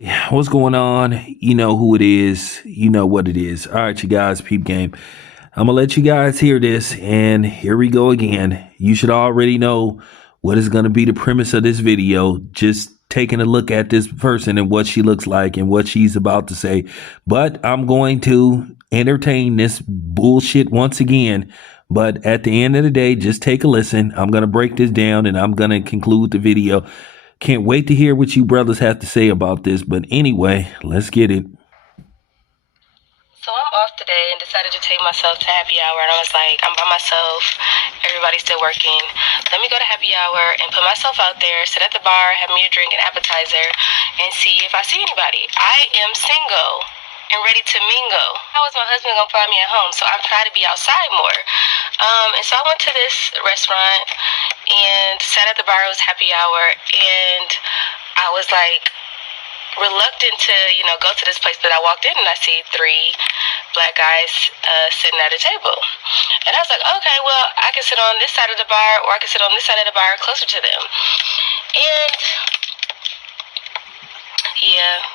Yeah, what's going on? You know who it is. You know what it is. All right, you guys, peep game. I'm gonna let you guys hear this, and here we go again. You should already know what is gonna be the premise of this video. Just taking a look at this person and what she looks like and what she's about to say. But I'm going to entertain this bullshit once again. But at the end of the day, just take a listen. I'm gonna break this down and I'm gonna conclude the video. Can't wait to hear what you brothers have to say about this. But anyway, let's get it. So I'm off today and decided to take myself to happy hour, and I was like, I'm by myself, everybody's still working. Let me go to happy hour and put myself out there, sit at the bar, have me a drink and appetizer, and see if I see anybody. I am single and ready to mingle. How is my husband gonna find me at home? So I'm trying to be outside more. And so I went to this restaurant and sat at the bar. It was happy hour, and I was like reluctant to, go to this place, but I walked in and I see three black guys sitting at a table. And I was like, okay, well, I can sit on this side of the bar, or I can sit on this side of the bar closer to them. And yeah,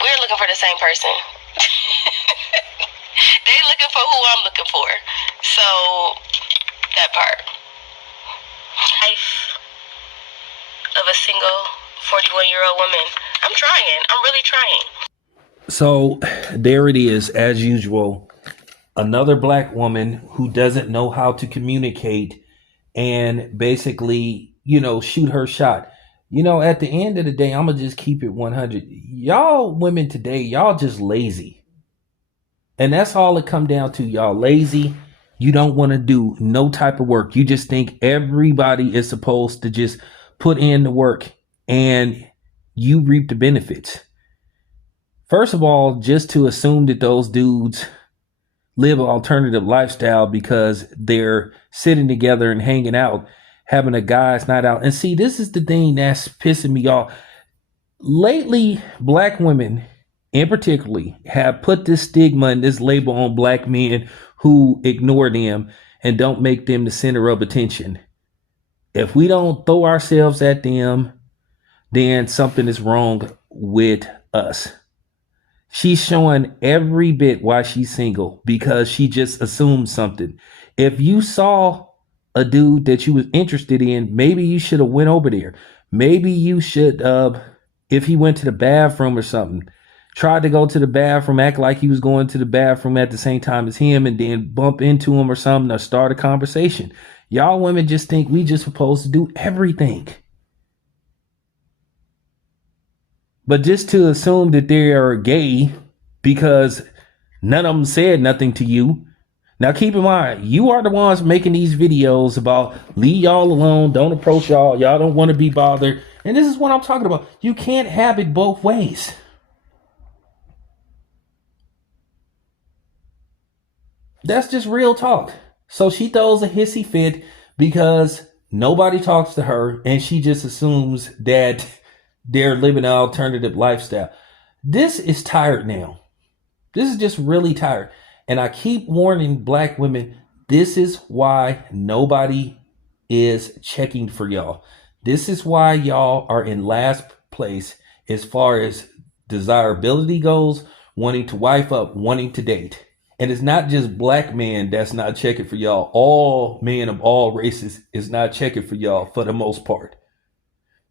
we're looking for the same person. They looking for who I'm looking for. So that part. Life of a single 41-year-old woman. I'm trying. I'm really trying. So there it is, as usual. Another black woman who doesn't know how to communicate and basically, shoot her shot. At the end of the day, I'm going to just keep it 100. Y'all women today, y'all just lazy. And that's all it come down to. Y'all lazy. You don't want to do no type of work. You just think everybody is supposed to just put in the work and you reap the benefits. First of all, just to assume that those dudes live an alternative lifestyle because they're sitting together and hanging out, having a guy's night out. And see, this is the thing that's pissing me off. Lately, black women in particularly have put this stigma and this label on black men who ignore them and don't make them the center of attention. If we don't throw ourselves at them, then something is wrong with us. She's showing every bit why she's single because she just assumed something. If you saw a dude that you was interested in, maybe you should have went over there. Maybe you should, if he went to the bathroom or something, tried to go to the bathroom, act like he was going to the bathroom at the same time as him, and then bump into him or something or start a conversation. Y'all women just think we just supposed to do everything. But just to assume that they are gay because none of them said nothing to you. Now keep in mind, you are the ones making these videos about leave y'all alone, don't approach y'all, y'all don't want to be bothered. And this is what I'm talking about. You can't have it both ways. That's just real talk. So she throws a hissy fit because nobody talks to her and she just assumes that they're living an alternative lifestyle. This is tired now. This is just really tired. And I keep warning black women, this is why nobody is checking for y'all. This is why y'all are in last place as far as desirability goes, wanting to wife up, wanting to date. And it's not just black men that's not checking for y'all. All men of all races is not checking for y'all for the most part.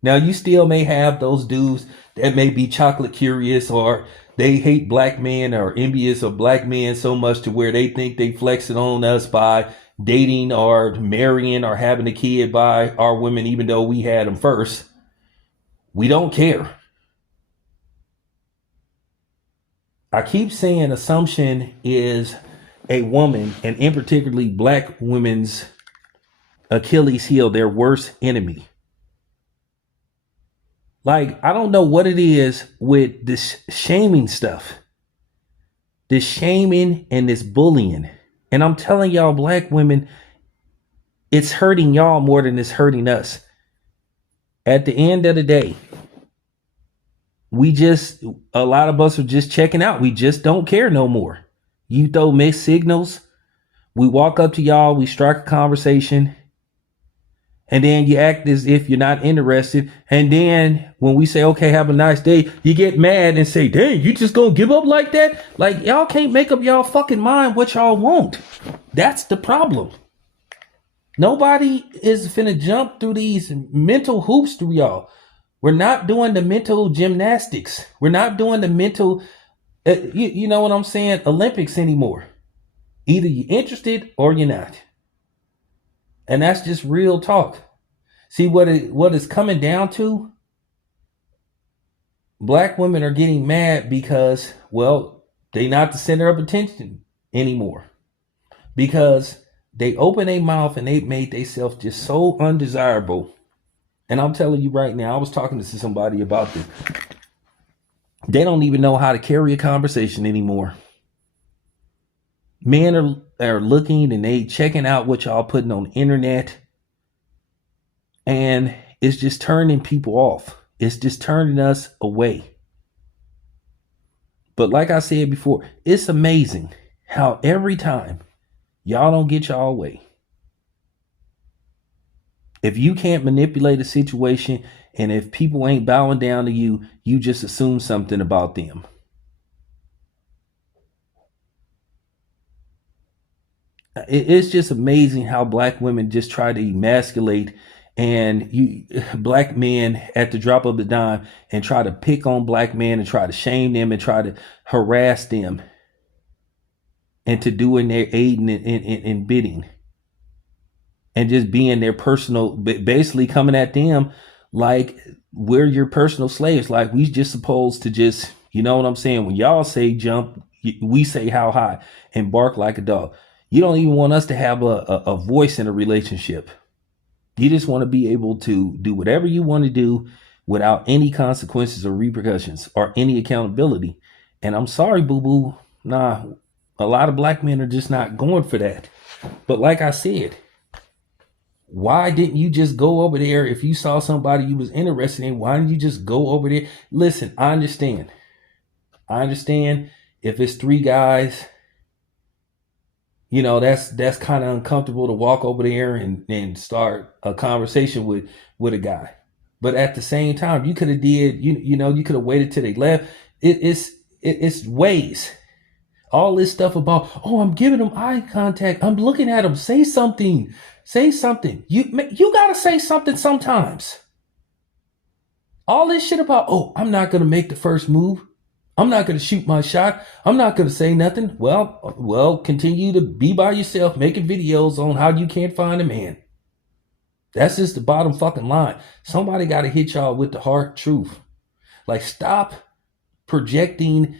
Now, you still may have those dudes that may be chocolate curious, or they hate black men or envious of black men so much to where they think they flex it on us by dating or marrying or having a kid by our women, even though we had them first. We don't care. I keep saying assumption is a woman, and in particularly black women's Achilles heel, their worst enemy. Like, I don't know what it is with this shaming stuff. This shaming and this bullying. And I'm telling y'all, black women, it's hurting y'all more than it's hurting us. At the end of the day, a lot of us are just checking out. We just don't care no more. You throw mixed signals. We walk up to y'all. We strike a conversation. And then you act as if you're not interested. And then when we say, okay, have a nice day, you get mad and say, dang, you just gonna give up like that? Like, y'all can't make up y'all fucking mind what y'all want. That's the problem. Nobody is finna jump through these mental hoops through y'all. We're not doing the mental gymnastics. We're not doing the mental, you know what I'm saying, Olympics anymore. Either you're interested or you're not. And that's just real talk. See what is coming down to? Black women are getting mad because, well, they not the center of attention anymore. Because they open their mouth and they made themselves just so undesirable. And I'm telling you right now, I was talking to somebody about this. They don't even know how to carry a conversation anymore. Men are looking and they checking out what y'all putting on the internet. And it's just turning people off. It's just turning us away. But like I said before, it's amazing how every time y'all don't get y'all way. If you can't manipulate a situation and if people ain't bowing down to you, you just assume something about them. It's just amazing how black women just try to emasculate and black men at the drop of the dime and try to pick on black men and try to shame them and try to harass them and to do in their aiding and bidding and just being their personal, basically coming at them like we're your personal slaves. Like we just supposed to just, you know what I'm saying? When y'all say jump, we say how high and bark like a dog. You don't even want us to have a voice in a relationship. You just want to be able to do whatever you want to do without any consequences or repercussions or any accountability. And I'm sorry, boo-boo. Nah, a lot of black men are just not going for that. But like I said, why didn't you just go over there? If you saw somebody you was interested in, why didn't you just go over there? Listen, I understand. If it's three guys, you know, that's kind of uncomfortable to walk over there and start a conversation with a guy. But at the same time, you could have did, you could have waited till they left. It's ways. All this stuff about, oh, I'm giving them eye contact. I'm looking at them. Say something. Say something. You got to say something sometimes. All this shit about, oh, I'm not going to make the first move. I'm not going to shoot my shot. I'm not going to say nothing. Well, continue to be by yourself, making videos on how you can't find a man. That's just the bottom fucking line. Somebody got to hit y'all with the hard truth. Like, stop projecting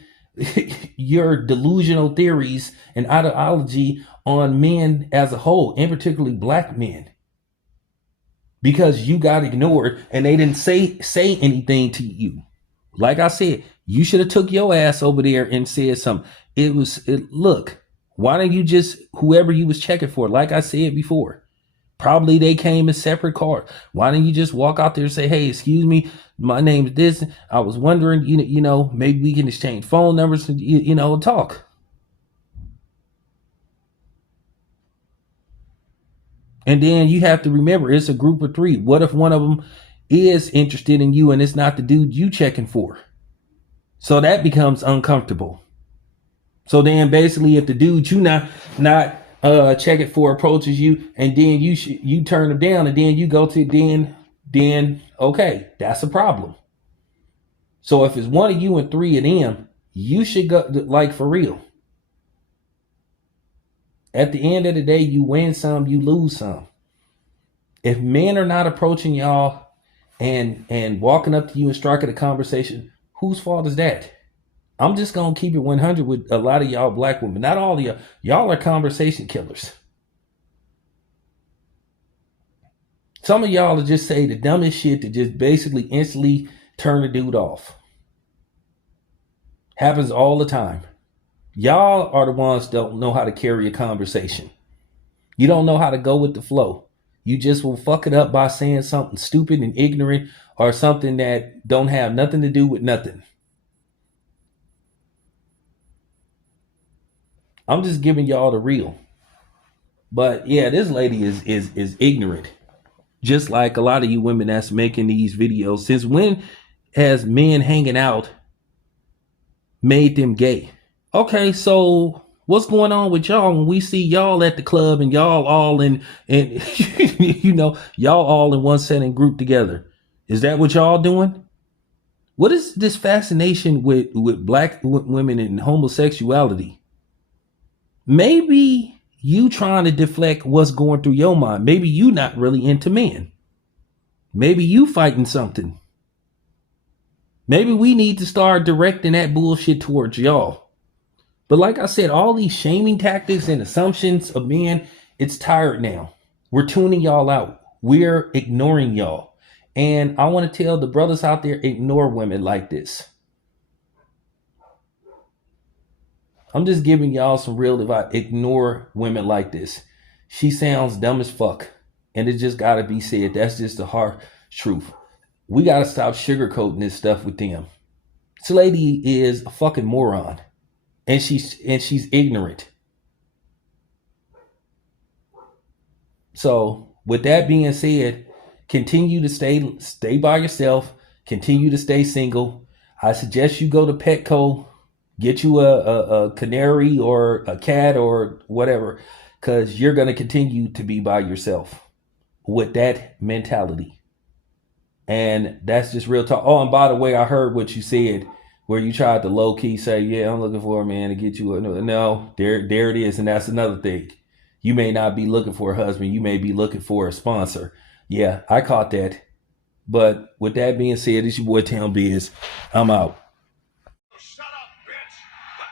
your delusional theories and ideology on men as a whole, and particularly black men, because you got ignored and they didn't say anything to you. Like I said, you should have took your ass over there and said something. Look, why don't you just, whoever you was checking for, like I said before, probably they came in separate cars. Why don't you just walk out there and say, hey, excuse me, my name is this. I was wondering, maybe we can exchange phone numbers and, talk. And then you have to remember, it's a group of three. What if one of them is interested in you and it's not the dude you checking for? So that becomes uncomfortable. So then basically if the dude you not checking for approaches you and then you turn them down and then you go to then okay, that's a problem. So if it's one of you and three of them, you should go, like, for real. At the end of the day, you win some, you lose some. If men are not approaching y'all and walking up to you and striking a conversation, whose fault is that? I'm just going to keep it 100 with a lot of y'all black women. Not all of y'all. Y'all are conversation killers. Some of y'all will just say the dumbest shit to just basically instantly turn the dude off. Happens all the time. Y'all are the ones that don't know how to carry a conversation. You don't know how to go with the flow. You just will fuck it up by saying something stupid and ignorant or something that don't have nothing to do with nothing. I'm just giving y'all the real. But yeah, this lady is ignorant. Just like a lot of you women that's making these videos. Since when has men hanging out made them gay? Okay, so what's going on with y'all when we see y'all at the club and y'all all in and y'all all in one setting group together? Is that what y'all doing? What is this fascination with black women and homosexuality? Maybe you trying to deflect what's going through your mind. Maybe you not really into men. Maybe you fighting something. Maybe we need to start directing that bullshit towards y'all. But like I said, all these shaming tactics and assumptions of men, it's tired now. We're tuning y'all out. We're ignoring y'all. And I want to tell the brothers out there, ignore women like this. I'm just giving y'all some real advice. Ignore women like this. She sounds dumb as fuck. And it just got to be said. That's just the hard truth. We got to stop sugarcoating this stuff with them. This lady is a fucking moron. And she's ignorant. So with that being said, continue to stay by yourself. Continue to stay single. I suggest you go to Petco, get you a canary or a cat or whatever, because you're going to continue to be by yourself with that mentality. And that's just real talk. Oh, and by the way, I heard what you said where you tried to low key say, yeah, I'm looking for a man to get you. No, there it is. And that's another thing. You may not be looking for a husband. You may be looking for a sponsor. Yeah, I caught that. But with that being said, it's your boy Town Biz. I'm out.